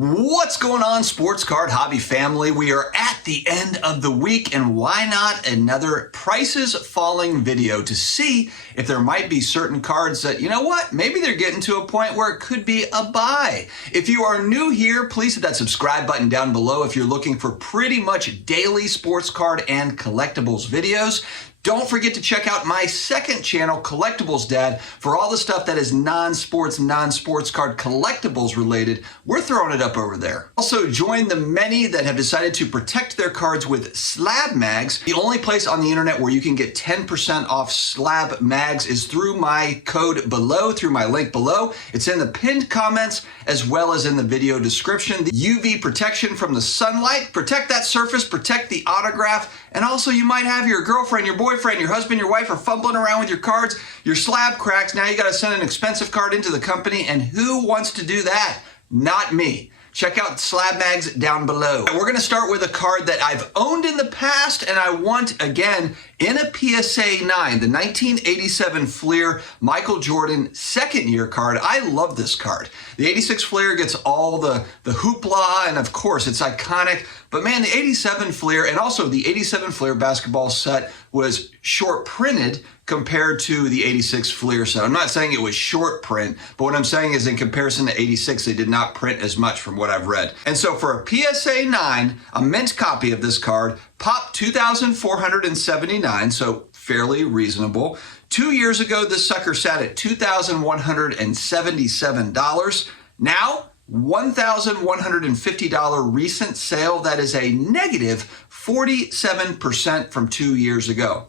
What's going on, sports card hobby family? We are at the end of the week, and why not another prices falling video to see if there might be certain cards that, you know what, maybe they're getting to a point where it could be a buy. If you are new here, please hit that subscribe button down below if you're looking for pretty much daily sports card and collectibles videos. Don't forget to check out my second channel, Collectibles Dad, for all the stuff that is non-sports card collectibles related. We're throwing it up over there. Also, join the many that have decided to protect their cards with SlabMags. The only place on the internet where you can get 10% off SlabMags is through my code below, through my link below. It's in the pinned comments as well as in the video description. The UV protection from the sunlight, protect that surface, protect the autograph, and also you might have your girlfriend, your boyfriend, your husband, your wife are fumbling around with your cards, your slab cracks, now you gotta send an expensive card into the company, and who wants to do that? Not me. Check out SlabMags down below. We're gonna start with a card that I've owned in the past and I want again in a PSA 9, the 1987 Fleer Michael Jordan second year card. I love this card. The 86 Fleer gets all the hoopla, and of course it's iconic, but man, the 87 Fleer and also the 87 Fleer basketball set was short printed compared to the 86 Fleer set. I'm not saying it was short print, but what I'm saying is in comparison to 86, they did not print as much from what I've read. And so for a PSA 9, a mint copy of this card, pop 2,479, so fairly reasonable. 2 years ago, this sucker sat at $2,177. Now, $1,150 recent sale. That is a negative 47% from 2 years ago.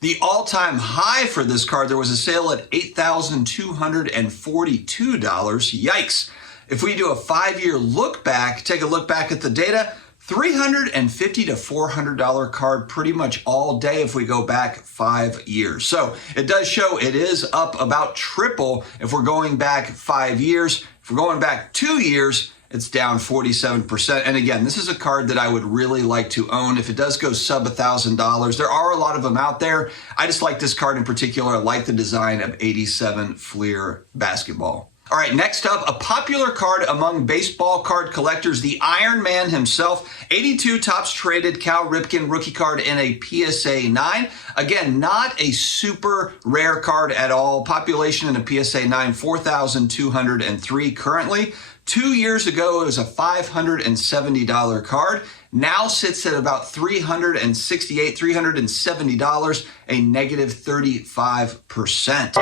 The all-time high for this card, there was a sale at $8,242. Yikes. If we do a 5-year look back, take a look back at the data, $350 to $400 card pretty much all day if we go back 5 years. So it does show it is up about triple if we're going back 5 years. If we're going back 2 years, it's down 47%. And again, this is a card that I would really like to own. If it does go sub $1,000, there are a lot of them out there. I just like this card in particular. I like the design of 87 Fleer basketball. All right, next up, a popular card among baseball card collectors, the Iron Man himself, 82 Topps Traded Cal Ripken rookie card in a PSA 9. Again, not a super rare card at all. Population in a PSA 9, 4,203 currently. 2 years ago, it was a $570 card. Now sits at about $368, $370, a negative 35%.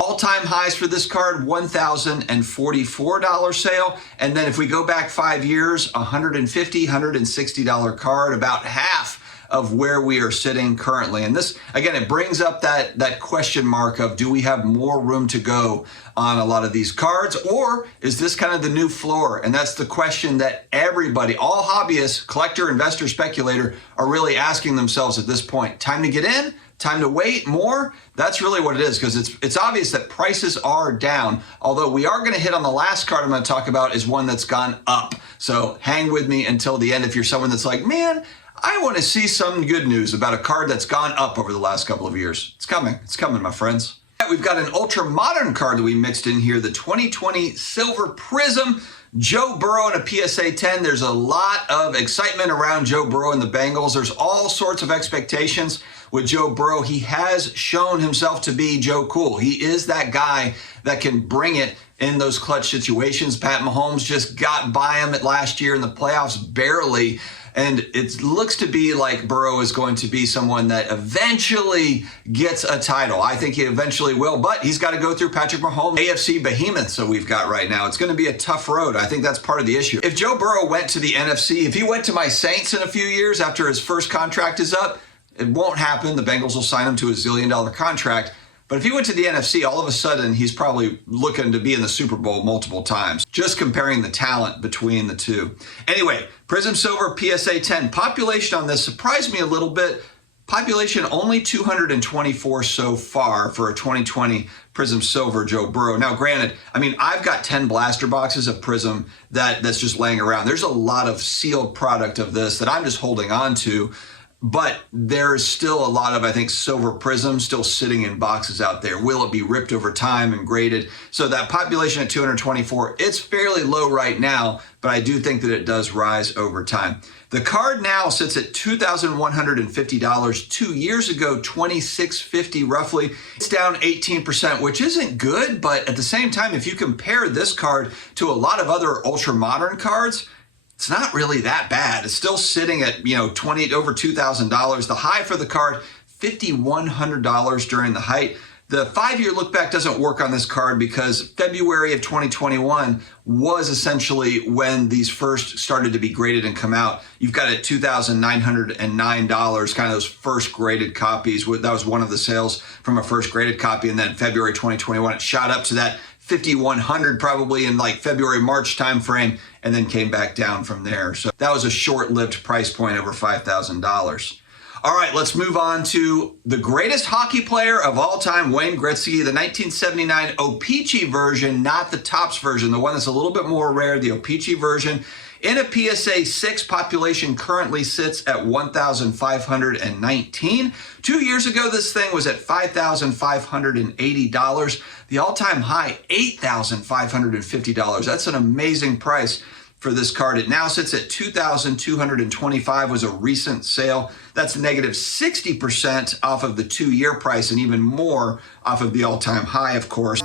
All-time highs for this card, $1,044 sale. And then if we go back 5 years, $150, $160 card, about half of where we are sitting currently. And this, again, it brings up that question mark of, do we have more room to go on a lot of these cards, or is this kind of the new floor? And that's the question that everybody, all hobbyists, collector, investor, speculator, are really asking themselves at this point. Time to get in? Time to wait more? That's really what it is, because it's obvious that prices are down, although we are going to hit on the last card I'm going to talk about is one that's gone up. So hang with me until the end if you're someone that's like, man, I want to see some good news about a card that's gone up over the last couple of years. It's coming, my friends. We've got an ultra modern card that we mixed in here, the 2020 Silver Prism. Joe Burrow in a PSA 10. There's a lot of excitement around Joe Burrow and the Bengals. There's all sorts of expectations with Joe Burrow. He has shown himself to be Joe Cool. He is that guy that can bring it in those clutch situations. Pat Mahomes just got by him at last year in the playoffs barely. And it looks to be like Burrow is going to be someone that eventually gets a title. I think he eventually will, but he's got to go through Patrick Mahomes, AFC behemoth that we've got right now. It's going to be a tough road. I think that's part of the issue. If Joe Burrow went to the NFC, if he went to my Saints in a few years after his first contract is up, it won't happen. The Bengals will sign him to a $1 zillion contract. But if he went to the NFC, all of a sudden, he's probably looking to be in the Super Bowl multiple times, just comparing the talent between the two. Anyway, Prism Silver PSA 10. Population on this surprised me a little bit. Population only 224 so far for a 2020 Prism Silver Joe Burrow. Now, granted, I mean, I've got 10 blaster boxes of Prism that's just laying around. There's a lot of sealed product of this that I'm just holding on to. But there's still a lot of, I think, silver prisms still sitting in boxes out there. Will it be ripped over time and graded? So that population at 224, it's fairly low right now, but I do think that it does rise over time. The card now sits at $2,150. 2 years ago, $2,650 roughly. It's down 18%, which isn't good, but at the same time, if you compare this card to a lot of other ultra modern cards, it's not really that bad. It's still sitting at, over $2,000. The high for the card, $5,100 during the height. The 5-year look back doesn't work on this card because February of 2021 was essentially when these first started to be graded and come out. You've got it at $2,909, kind of those first graded copies. That was one of the sales from a first graded copy. And then February 2021, it shot up to that $5,100 probably in like February, March timeframe, and then came back down from there. So that was a short-lived price point over $5,000. All right, let's move on to the greatest hockey player of all time, Wayne Gretzky, the 1979 O-Pee-Chee version, not the Topps version, the one that's a little bit more rare, the O-Pee-Chee version. In a PSA 6, population currently sits at 1,519. 2 years ago, this thing was at $5,580. The all-time high, $8,550. That's an amazing price for this card. It now sits at $2,225, was a recent sale. That's negative 60% off of the 2-year price and even more off of the all-time high, of course.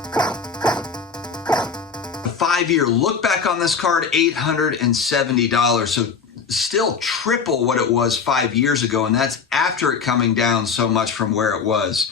The 5-year look back on this card, $870. So still triple what it was 5 years ago, and that's after it coming down so much from where it was.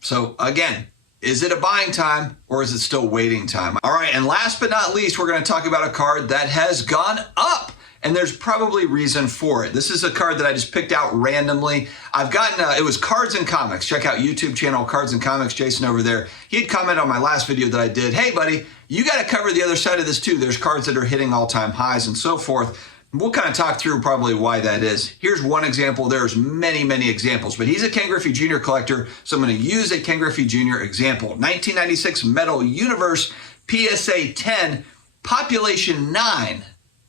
So again, is it a buying time or is it still waiting time? All right, and last but not least, we're going to talk about a card that has gone up, and there's probably reason for it. This is a card that I just picked out randomly. I've gotten, it was Cards and Comics. Check out YouTube channel Cards and Comics, Jason over there. He had commented on my last video that I did, hey buddy, you got to cover the other side of this too. There's cards that are hitting all-time highs and so forth. We'll kind of talk through probably why that is. Here's one example. There's many, many examples, but he's a Ken Griffey Jr. collector, so I'm going to use a Ken Griffey Jr. example. 1996 Metal Universe PSA 10, population 9.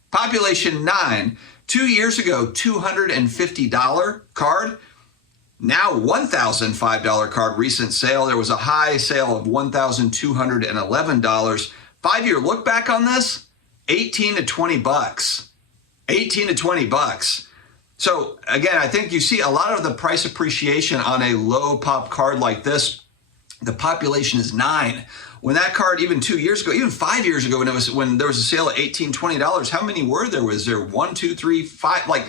Population 9. 2 years ago, $250 card. Now $1,005 card, recent sale. There was a high sale of $1,211. 5-year look back on this, 18 to 20 bucks. 18 to 20 bucks. So again, I think you see a lot of the price appreciation on a low pop card like this. The population is 9. When that card, even 2 years ago, even 5 years ago, when there was a sale at $18, $20, how many were there? Was there 1, 2, 3, 5? Like,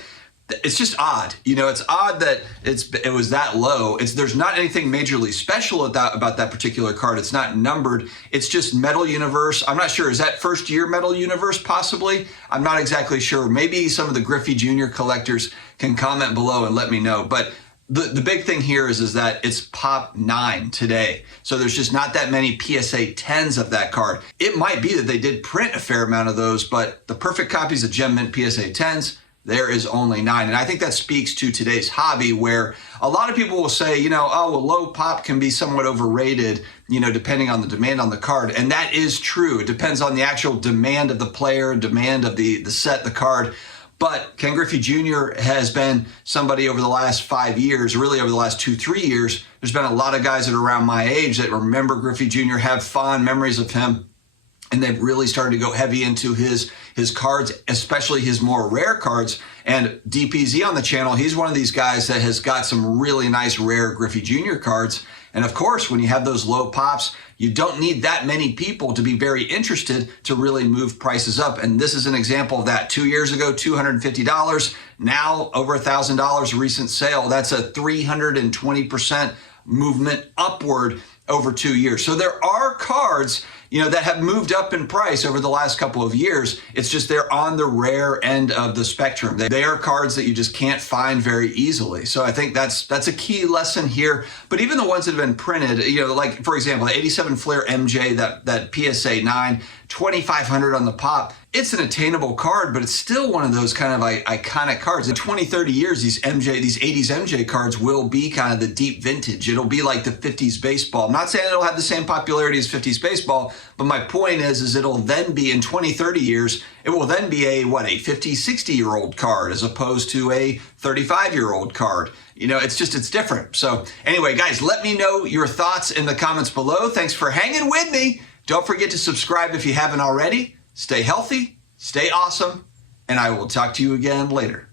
it's just odd. It's odd that it was that low. There's not anything majorly special about that particular card. It's not numbered. It's just Metal Universe. I'm not sure. Is that first year Metal Universe possibly? I'm not exactly sure. Maybe some of the Griffey Jr. collectors can comment below and let me know. But the big thing here is that it's Pop 9 today. So there's just not that many PSA 10s of that card. It might be that they did print a fair amount of those, but the perfect copies of Gem Mint PSA 10s, there is only 9. And I think that speaks to today's hobby where a lot of people will say, oh, well, low pop can be somewhat overrated, depending on the demand on the card. And that is true. It depends on the actual demand of the player, demand of the set, the card. But Ken Griffey Jr. has been somebody over the last 5 years, really over the last 2-3 years. There's been a lot of guys that are around my age that remember Griffey Jr., have fond memories of him. And they've really started to go heavy into his cards, especially his more rare cards. And DPZ on the channel, he's one of these guys that has got some really nice rare Griffey Jr. cards. And of course, when you have those low pops, you don't need that many people to be very interested to really move prices up. And this is an example of that. 2 years ago, $250. Now over $1,000 recent sale. That's a 320% movement upward over 2 years. So there are cards that have moved up in price over the last couple of years. It's just they're on the rare end of the spectrum. They are cards that you just can't find very easily. So I think that's a key lesson here. But even the ones that have been printed, like for example, the 87 Flair MJ, that PSA 9, $2,500 on the pop. it's an attainable card, but it's still one of those kind of iconic cards. In 20, 30 years, these 80s MJ cards will be kind of the deep vintage. It'll be like the 50s baseball. I'm not saying it'll have the same popularity as 50s baseball, but my point is it'll then be in 20, 30 years, it will then be a 50, 60-year-old card as opposed to a 35-year-old card. You know, it's different. So anyway, guys, let me know your thoughts in the comments below. Thanks for hanging with me. Don't forget to subscribe if you haven't already. Stay healthy, stay awesome, and I will talk to you again later.